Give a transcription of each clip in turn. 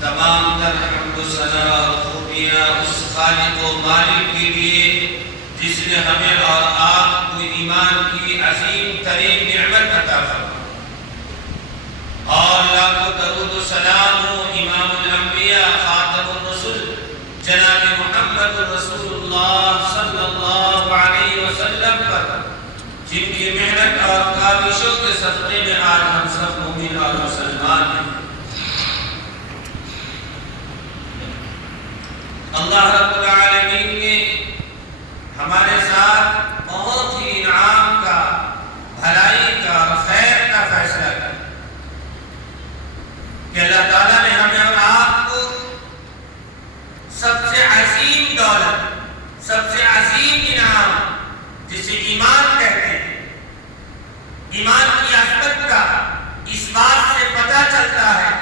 تمام تر حمد و ثنا اور خوبیاں اس خالق و مالک کے لیے جس نے ہمیں اور آپ کو ایمان کی عظیم ترین نعمت عطا فرمائی، اور لاکھوں درود و سلام ہو امام الانبیاء خاتم الرسل جناب محمد رسول اللہ صلی اللہ علیہ وسلم پر، جن کی محنت اور کاوشوں کے صدقے میں آج ہم سب مومن اور مسلمان ہیں۔ اللہ رب العالمین نے ہمارے ساتھ بہت ہی انعام کا، بھلائی کا اور خیر کا فیصلہ کیا کہ اللہ تعالیٰ نے ہمیں اور آپ کو سب سے عظیم دولت، سب سے عظیم انعام جسے ایمان کہتے ہیں، ایمان کی عظمت کا اس بات سے پتہ چلتا ہے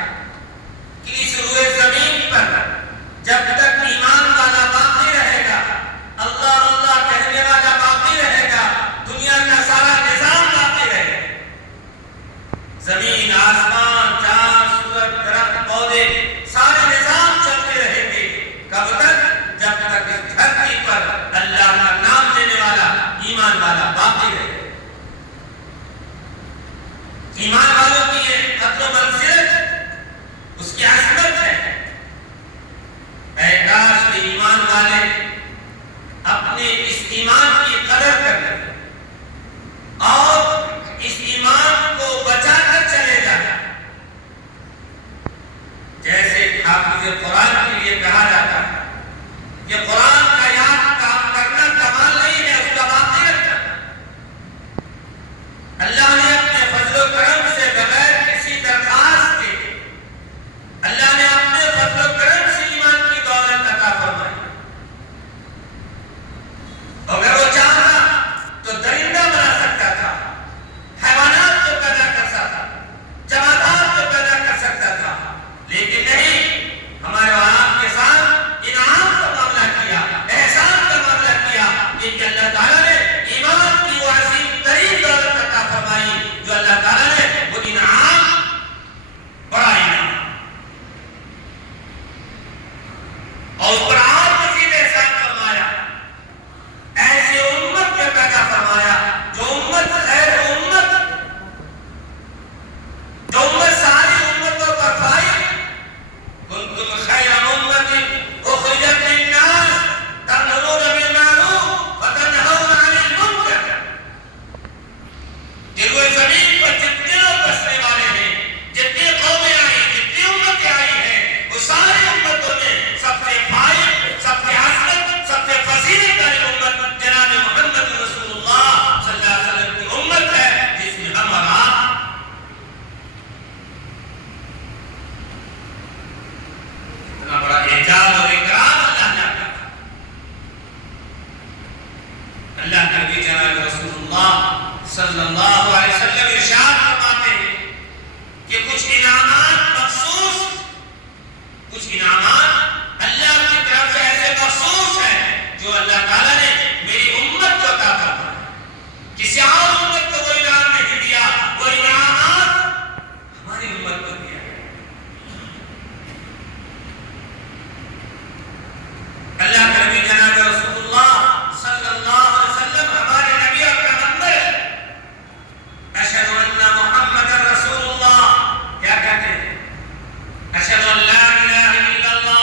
کہ اس روئے زمین پر جب تک ایمان والا باقی رہے گا، اللہ اللہ کہنے والا باقی رہے گا، دنیا کا سارا نظام باقی رہے گا۔ زمین، آسمان، چاند، سورج، درخت، پودے، سارے نظام چلتے رہیں گے۔ کب تک؟ جب تک اس دھرتی پر اللہ کا نام لینے والا ایمان والا باقی رہے گا۔ ایمان والوں کی یہ قدر و منزلت، اس کی عظمت ہے۔ اے کاش کہ ایمان والے اپنے اس ایمان کی قدر کریں اور اس ایمان کو بچا کر چلے جائیں۔ جیسے حافظ قرآن کے لیے کہا جاتا ہے کہ قرآن کا یاد کرنا کمال نہیں ہے، اس کا باقی رکھنا۔ اللہ نے اپنے فضل و کرم سے بغیر کسی درخواست کے، اللہ نے اپنے فضل و کرم سے ایمان کی دولت عطا فرمائی۔ اگر وہ چاہتا تو درندہ بنا سکتا تھا، حیوانات کو پیدا کر سکتا تھا، جمادات کو پیدا کر سکتا تھا، لیکن نہیں، ہمارے آپ کے ساتھ انعام کا معاملہ کیا، احسان کا معاملہ کیا، کہ اللہ تعالیٰ نے ایمان کی وہ عظیم ترین دولت عطا فرمائی جو اللہ تعالیٰ نے وہ انعام، بڑا انعام، اور اس پر اور مزید احسان فرمایا، ایسی امت کے پیدا فرمایا جو امت خیر امت، جو امت ساری امتوں پر فائد، کنتم خیر امت اخرجت للناس تأمرون بالمعروف وتنہون عن المنکر۔ روئے زمین پر جتنے لوگ بسنے والے ہیں، جتنے قومیں آئی، جتنی امتیں آئی ہیں، وہ ساری امتوں میں سب سے فائد، سب سے حسنت، سب سے فضیلت والی امت جناب محمد رسول اللہ صلی اللہ علیہ وسلم کی امت ہے، جس میں ہم اور آپ اتنا بڑا اعجاز اور اکرام اللہ نے عطا کیا۔ اللہ کے نبی جناب رسول اللہ صلی اللہ علیہ وسلم ارشاد فرماتے ہیں کہ کچھ انعامات مخصوص، کچھ انعامات اللہ کی طرف سے ایسے مخصوص ہیں جو اللہ تعالیٰ نے میری امت کو عطا فرمایا، کسی اور امت کو وہ انعام نہیں دیا، وہ انعامات ہماری امت کو دیا۔ اللہ کے نبی جناب رسول اللہ صلی اللہ علیہ وسلم ہمارے نبی اور پیغمبر ہیں۔ اشہد ان محمد رسول اللہ کیا کہتے ہیں؟ اشہد ان لا الہ الا اللہ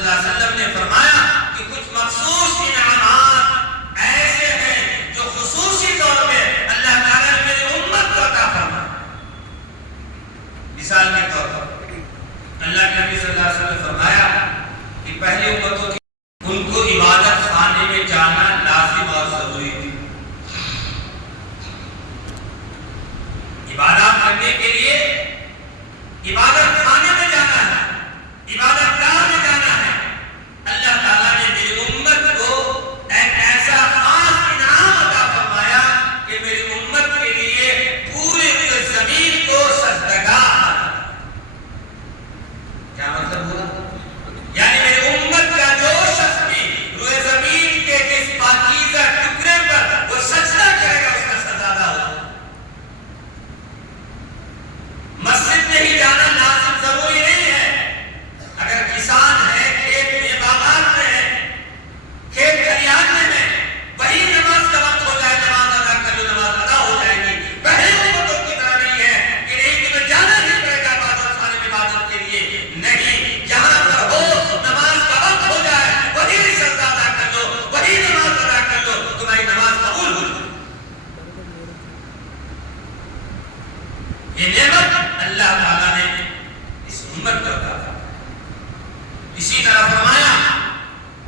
اللہ علیہ وسلم نے فرمایا کہ کچھ مخصوص انعامات ایسے ہیں جو خصوصی طور پہ اللہ تعالیٰ نے میری امت کو عطا فرمایا. مثال کے طور پر اللہ کے نبی صلی اللہ علیہ وسلم نے فرمایا کہ پہلی امتوں کی ان کو عبادت خانے میں جانا لازم اور ضروری تھی. عبادت کرنے کے لیے عبادت خانے میں جانا ہے, عبادت گاہ میں جانا ہے. اللہ تعالیٰ نے میری امت کو ایک ایسا خاص انعام عطا فرمایا کہ میری امت کے لیے پورے زمین کو سجدگاہ بنا. کیا مطلب ہوا؟ یعنی میری امت کا جو شخص بھی روئے زمین کے جس پاکیزہ ٹکڑے پر وہ سجدہ کرے گا اس کا سزادہ ہوگا. مسجد میں ہی جانا لازم ضروری نہیں ہے. اگر کسان ہے, کھیت میں باغات میں ہے, کھیت کھلیان میں ہے, وہی نماز کا وقت ہو جائے نماز ادا کر لو, نماز ادا ہو جائے گی. پہلے امتوں کی طرح نہیں ہے کہ نہیں تمہیں جانا نہیں پڑے گا عبادت خانے میں عبادت کے لیے. نہیں, جہاں پر ہو نماز کا وقت ہو جائے وہی سجدہ ادا کر لو, وہی نماز ادا کر لو, تمہاری نماز قبول ہو جائے. یہ نعمت اللہ تعالیٰ نے اس امت کو عطا فرمایا. اسی طرح فرمایا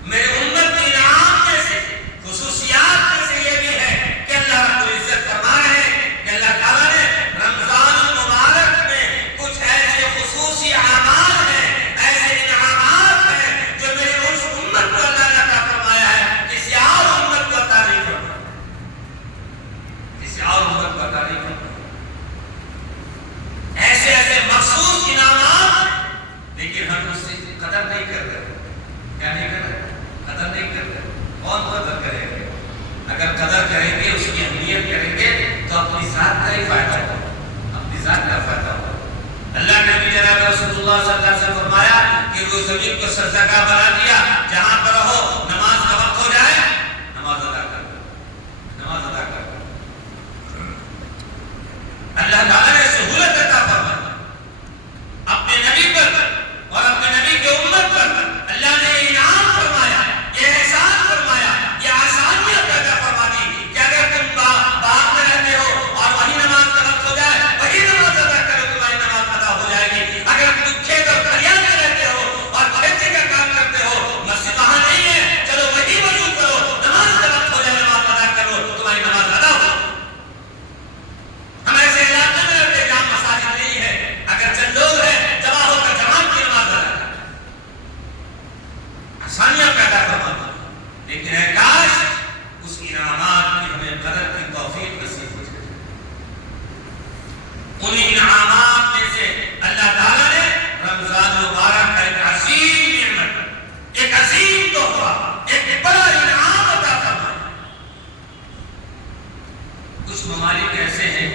میرے امت کے انعام میں سے خصوصیات میں سے یہ بھی ہے کہ اللہ رب العزت فرما رہے ہیں کہ اللہ تعالیٰ نے رمضان المبارک میں کچھ ایسے خصوصی اعمال ہیں, ایسے انعامات ہیں جو میرے اس امت کو اللہ نے عطا فرمایا ہے, کسی اور امت کو عطا نہیں فرمایا, کسی اور امت کو عطا نہیں فرمایا. ایسے ایسے مخصوص انعامات, لیکن ہم اس سے قدر نہیں کرتے. کیا نہیں کرتے؟ قدر نہیں کرتے. کون قدر کرے گا؟ اگر قدر کریں گے, اس کی اہمیت کریں گے تو اپنی ذات کا ہی فائدہ ہوگا, اپنی ذات کا فائدہ ہوگا. اللہ کے نبی جناب رسول اللہ صلی اللہ علیہ وسلم فرمایا کہ وہ زمین کو سجدگاہ بنا دیا, جہاں پر رہو نماز کا وقت ہو جائے نماز ادا کر دو, نماز ادا کر دو. اللہ تعالیٰ نے سہولت عطا فرمائی اپنے نبی پر اور اپنے نبی کی امت پر. اللہ نے انعام فرمایا, یہ احسان فرمایا, یہ آسانیاں پیدا فرما دی کہ اگر تم باغ میں رہتے ہو اور وہی نماز کا وقت ہو جائے وہی نماز ادا کرو, تمہاری نماز ادا ہو جائے گی. اگر تم کھیت اور کھلیان میں رہتے ہو اور کھیتی کا کام کرتے ہو, مسجد وہاں نہیں ہے, چلو وہی وضو کرو, نماز کا وقت ہو جائے نماز ادا کرو, تمہاری نماز ادا ہو. ہم ایسے علاقے میں رہتے جہاں مساجد نہیں ہے, اگر چند لوگ ہیں جمع ہو کر جماعت کی نماز ادا کریں, آسانیاں پیدا فرماتا. لیکن اے کاش اس انعامات کی ہمیں قدر کی توفیق نصیب ہو جائے. ان انعامات میں سے اللہ تعالیٰ نے رمضان مبارک کا ایک عظیم نعمت, ایک عظیم تحفہ, ایک بڑا انعام عطا فرمایا. کچھ ممالک ایسے ہیں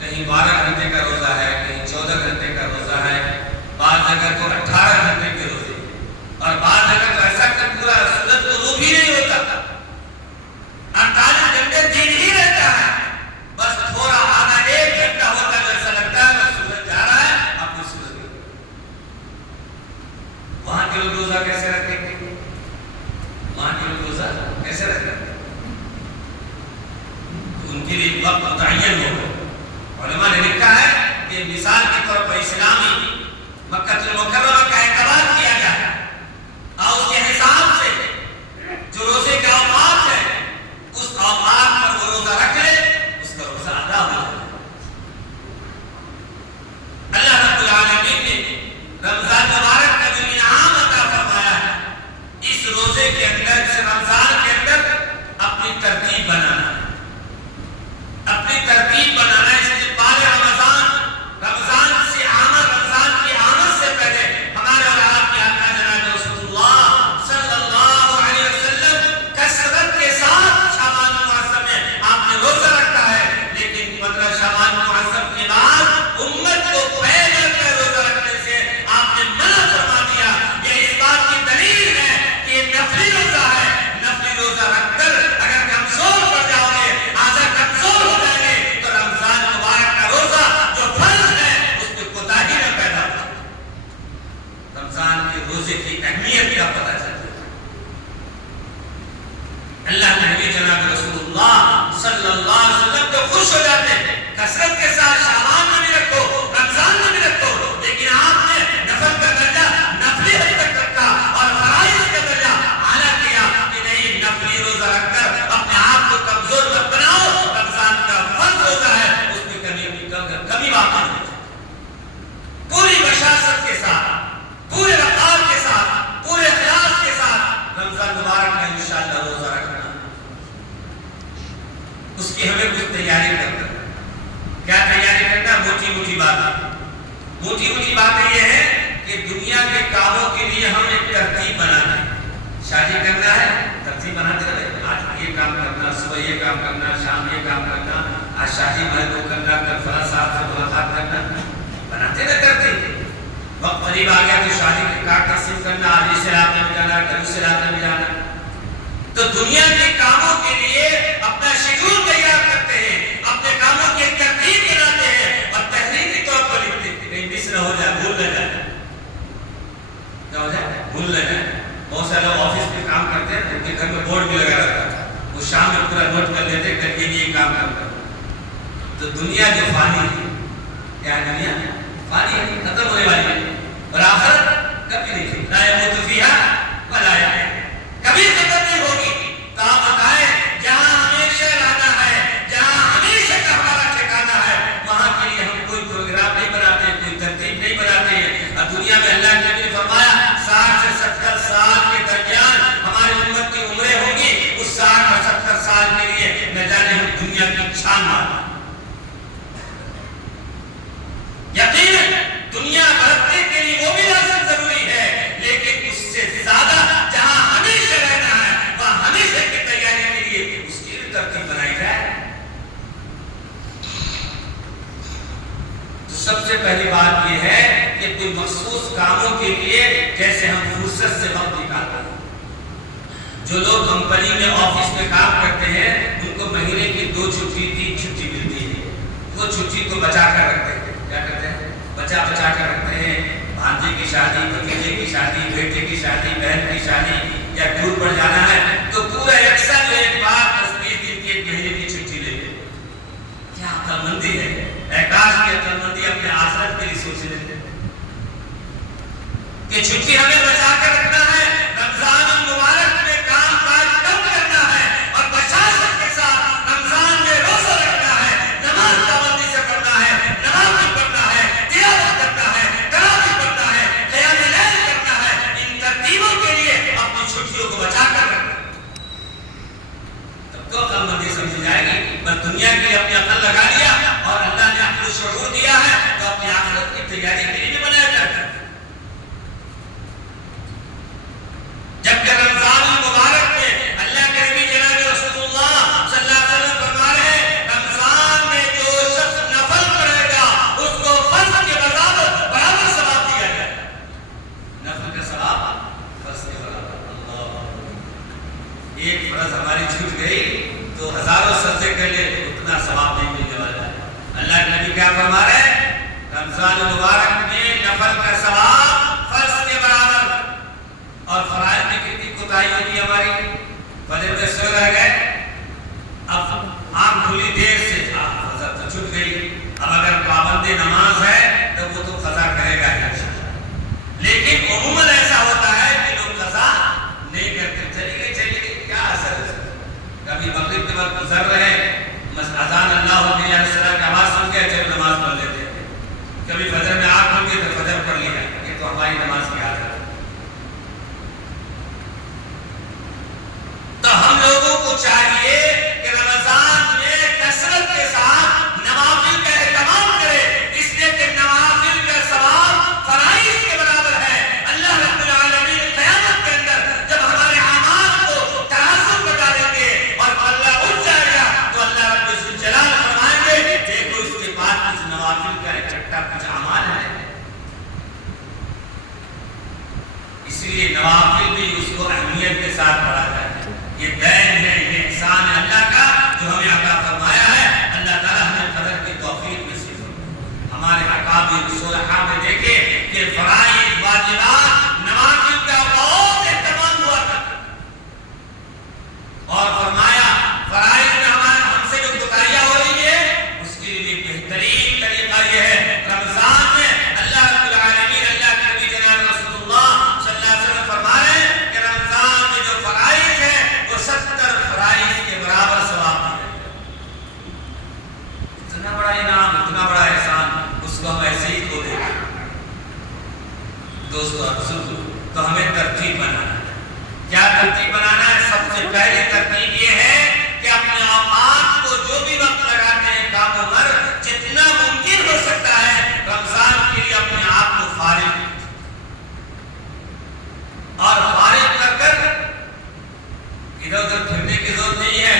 کہیں 12 گھنٹے کا روزہ ہے, کہیں 14 گھنٹے کا روزہ ہے, بعض جگہ تو 18 گھنٹے کے روزے, اور بعض جگہ تو ایسا کہ پورا سورج غروب ہی نہیں ہوتا, 48 گھنٹے دن ہی رہتا ہے, بس تھوڑا آدھا 1 گھنٹہ ہوتا ہے ایسا لگتا ہے بس سورج جا رہا ہے, اپنی سورج. وہاں کے لوگ روزہ کیسے رکھیں گے؟ وہاں کے لوگ روزہ کیسے رکھیں گے؟ ان کے لیے وقت متعین ہوگا. علماء نے لکھا ہے کہ مثال کے طور پر اسلامی مکہ المکرمہ کا اعتبار کیا جائے اور اس کے حساب سے جو روزے کے اوقات ہیں اس اوقات پر وہ روزہ رکھ لے, اس کا روزہ ادا ہو جائے. اللہ رب العالمین نے رمضان مبارک کا جو انعام عطا فرمایا ہے, اس روزے کے اندر, اس رمضان کے اندر اپنی ترتیب بنانا ہے, اپنی ترتیب بنانا ہے. استقبال رمضان, رمضان سے آمد, رمضان کی آمد سے پہلے ہمارے اور آپ کے آقا جناب رسول اللہ صلی اللہ علیہ وسلم کثرت کے ساتھ شعبان المعظم میں آپ نے روزہ رکھا ہے, لیکن 15 شعبان المعظم کے بعد امت کو پہلے میں روزہ رکھنے سے آپ نے منع فرما دیا. یہ اس بات کی دلیل ہے کہ یہ نفلی روزہ ہے. نفلی روزہ رکھ کر اگر کمزور پڑ جاؤ گے, آدھا کمزور ہو جائے گے, تو رمضان مبارک کا روزہ جو فرض ہے اس میں کوتاہی نہ پیدا ہو. رمضان کے روزے کی اہمیت کا پتہ چلتا ہے۔ اللہ کے نبی جناب رسول اللہ صلی اللہ علیہ وسلم تو خوش ہو جاتے ہیں، کثرت کے ساتھ شعبان میں بھی رکھو، رمضان میں بھی رکھو، لیکن آپ نے نفل کا درجہ نفلی حد تک رکھا اور فرائض کا درجہ اعلیٰ کیا کہ نہیں، نفلی روزہ رکھ کر اپنے آپ کو کمزور مت بناؤ، رمضان کا فرض روزہ ہے، اس میں کمی واقع نہیں، پوری بشاشت کے ساتھ، پورے وقار کے ساتھ، پورے اخلاص کے ساتھ رمضان مبارک میں انشاءاللہ روزہ رکھنا، اس کی ہمیں کچھ تیاری کرنا۔ کیا تیاری کرنا؟ موٹی موٹی باتیں، موٹی موٹی باتیں یہ ہے کہ دنیا کے کاموں کے لیے ہم ایک ترتیب بنانا ہے۔ شادی کرنا ہے، ترتیب بناتے رہے، آج یہ کام کرنا، صبح یہ کام کرنا، شام یہ کام کرنا، آج شادی محل کو کرنا، کل فلاں صاحب سے ملاقات کرنا، بناتے رہے ترتیب۔ وقت قریب آ گیا تو شادی کے کارڈ تقسیم کرنا، آج اس علاقے میں جانا، کل اس علاقے میں جانا۔ تو دنیا کے کاموں کے لیے اپنا شیڈول تیار کرتے ہیں، اپنے کاموں کی ایک ترتیب بناتے ہیں اور تحریری طور پر لکھتے ہیں، کہیں مس نہ ہو جائے، بھول نہ جائے، کیا ہو جائے، بھول نہ جائے۔ بہت سارے لوگ آفس میں کام کرتے ہیں، ان کے گھر میں بورڈ بھی لگا رہتا ہے، وہ شام میں پورا نوٹ کر لیتے کر کے یہ کام کرتا ہے۔ تو دنیا جو فانی ہے، کیا ہے دنیا؟ فانی ہے، ختم ہونے والی ہے، اور آخرت کبھی نہیں، لا یموت فیہا ولا یحیا، کبھی ختم نہیں ہوگی۔ تو آپ بتائیں، جہاں ہمیشہ رہنا ہے، جہاں ہمیشہ کا ہمارا ٹھکانا ہے، وہاں کے لیے ہم کوئی پروگرام نہیں بناتے، کوئی ترتیب نہیں بناتے ہیں۔ اور دنیا میں اللہ کے نبی نے فرمایا 60 سے 70 سال کے درمیان ہماری امت کی عمریں ہوں گی، اس 60 اور 70 سال کے لیے نہ جانے ہم دنیا کی چھان مارنا۔ یقیناً دنیا برتنے کے لیے وہ بھی لازم ضروری ہے، لیکن اس سے زیادہ جہاں ہمیشہ رہنا ہے، وہاں ہمیشہ کی تیاری کے لیے اس کی ترتیب بنائی جائے۔ تو سب سے پہلی بات یہ ہے کہ کوئی مخصوص کاموں کے لیے جیسے ہم فرصت سے وقت نکالتے ہیں، جو لوگ کمپنی میں آفس میں کام کرتے ہیں ان کو مہینے کی 2 چھٹی 3 چھٹی ملتی ہے، وہ چھٹی کو بچا کر رکھتے ہیں۔ کیا کرتے ہیں؟ بچا کر رکھتے ہیں۔ بھانجے کی شادی، بھتیجے کی شادی، بیٹے کی شادی، بہن کی شادی یا ٹور پر جانا ہے تو پورا یکساں جو ایک بار 10-20 دن کی 1 مہینے کی چھٹی لے لے۔ کیا عقل مندی ہے! احکاش کی عقل مندی اپنے آخرت کے لیے سوچ لیتے ہیں کہ چھٹی ہمیں بچا کر رکھنا ہے، رمضان المبارک میں کام کاج کم کرنا ہے اور بشاشت کے ساتھ رمضان میں روزہ رکھنا ہے، نماز پابندی سے پڑھنا ہے، نماز بھی پڑھنا ہے، تلاوت کرنا ہے، تراویح پڑھنا ہے، قیام لیل کرنا ہے۔ ان ترتیبوں کے لیے اپنی چھٹیوں کو بچا کر رکھنا، تب تو عقل مندی سمجھی جائے گی۔ بس دنیا کے لیے اپنی عقل لگا لیا اور اللہ نے عقل و شعور دیا ہے تو اپنی آخرت کی تیاری کے لیے بھی بنایا جاتا ہے۔ جب کہ رمضان المبارک میں اللہ کے نبی جناب رسول اللہ صلی اللہ علیہ وسلم فرما رہے ہیں، رمضان میں جو شخص نفل پڑھے گا اس کو فرض کے برابر ثواب دیا جائے گا۔ نفل کا ثواب فرض کے برابر۔ اللہ، ایک فرض ہماری چھوٹ گئی تو ہزاروں سجدے کر لے اتنا ثواب نہیں ملنے والا ہے۔ اللہ کے نبی کیا فرما رہے ہیں؟ رمضان المبارک میں نفل کا ثواب فرض کے برابر۔ اور فرائض میں کتنی کوتاہی ہوتی ہے ہماری، فجر میں سو رہ گئے، اب آنکھ کھلی دیر سے، فجر تو چھوٹ گئی، اب اگر پابند نماز ہے تو وہ تو قضا کرے گا انشاءاللہ۔ لیکن عموماً ایسا ہوتا ہے کہ لوگ قضا نہیں کرتے، چلی گئی کیا اثر ہے؟ کبھی مغرب کے وقت گزر رہے، اذان اللہ علیہ وسلم کی آواز سن کے چلو نماز پڑھ لیتے ہیں، کبھی فجر میں آنکھ کھل گئی تو فجر پڑھ لیا، یہ تو ہماری نماز کی عادت ہے۔ تو ہم لوگوں کو چاہیے کہ رمضان میں کثرت کے ساتھ نوافل کا اہتمام کرے، اس لیے کہ نوافل کا ثواب فرائض کے برابر ہے۔ اللہ رب العالمین قیامت کے اندر جب ہمارے اعمال کو ترازو پر ڈالیں گے اور اللہ اٹھ جائے گا تو اللہ رب الجلال فرمائیں گے دیکھو اس کے بعد کچھ نوافل کا اکٹھا کچھ اعمال ہے۔ اس لیے نوافل بھی اس کو اہمیت کے ساتھ پڑھا جائے۔ یہ دین ہے، یہ احسان ہے اللہ کا جو ہمیں عطا فرمایا ہے۔ اللہ تعالیٰ ہمیں قدر کی توفیق نصیب فرمائے۔ ہمارے اکابر صلحاء میں دیکھیں کہ فرائض، واجبات، نوافل دوستو آپ سنو، تو ہمیں ترتیب بنانا ہے۔ کیا ترتیب بنانا ہے؟ سب سے پہلی ترتیب یہ ہے کہ اپنے اوقات کو جو بھی وقت لگاتے ہیں کام عمر جتنا ممکن ہو سکتا ہے رمضان کے لیے اپنے آپ کو فارغ کیجیے، اور فارغ کر کر ادھر ادھر پھرنے کی ضرورت نہیں ہے،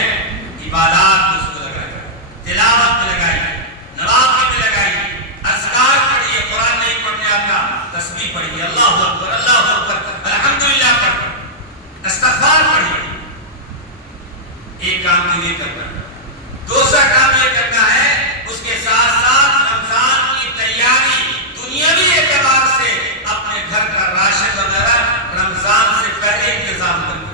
عبادات اس کو لگائیے، تلاوت میں لگائیے، نوافل میں لگائیے، اذکار پڑھیے، قرآن نہیں پڑھنے آتا تسبیح پڑھیے، اللہ اکبر اللہ اکبر الحمدللہ پڑھیے، استغفار پڑھیے۔ ایک کام تو یہ کرنا ہے۔ دوسرا کام یہ کرنا ہے اس کے ساتھ ساتھ رمضان کی تیاری دنیاوی اعتبار سے اپنے گھر کا راشن وغیرہ رمضان سے پہلے انتظام کرنا،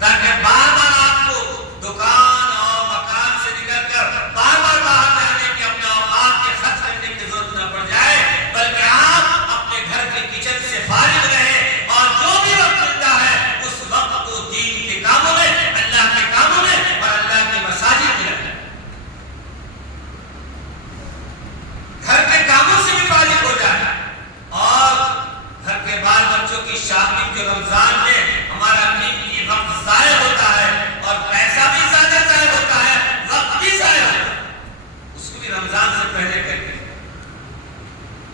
تاکہ بار بار آپ کو دکان اور مکان سے نکل کر بار بار باہر جانے کے اپنے اوقات کے خرچ کرنے کی ضرورت نہ پڑ جائے، بلکہ آپ اپنے گھر کے کچن سے فارغ رہیں اور جو بھی وقت ملتا ہے اس وقت کو دین کے کاموں میں، اللہ کے کاموں میں اور اللہ کی مساجد میں لگائیں۔ گھر کے کاموں سے بھی فارغ ہو جائے، اور گھر کے بال بچوں کی شادی جو رمضان میں ہمارا قیمتی وقت ضائع ہوتا ہے اور پیسہ بھی زیادہ ضائع ہوتا ہے، وقت بھی ضائع ہوتا ہے، اس کو بھی رمضان سے پہلے کر کے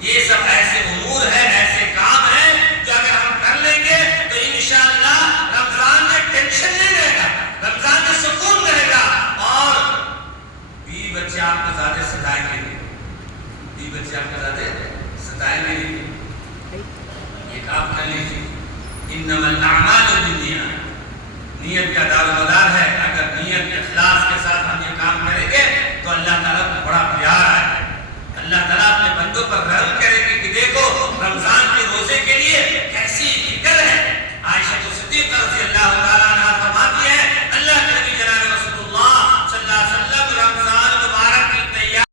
یہ سب ایسے امور ہیں، ایسے کام ہیں جو اگر ہم کر لیں گے تو انشاءاللہ رمضان میں ٹینشن نہیں رہے گا، رمضان میں سکون رہے گا، اور بیوی بچے آپ کو زیادہ ستائیں گے نہیں، بیوی بچے آپ کو زیادہ ستائیں گے نہیں۔ ایک آپ کر لیجیے، انما الاعمال بالنیات،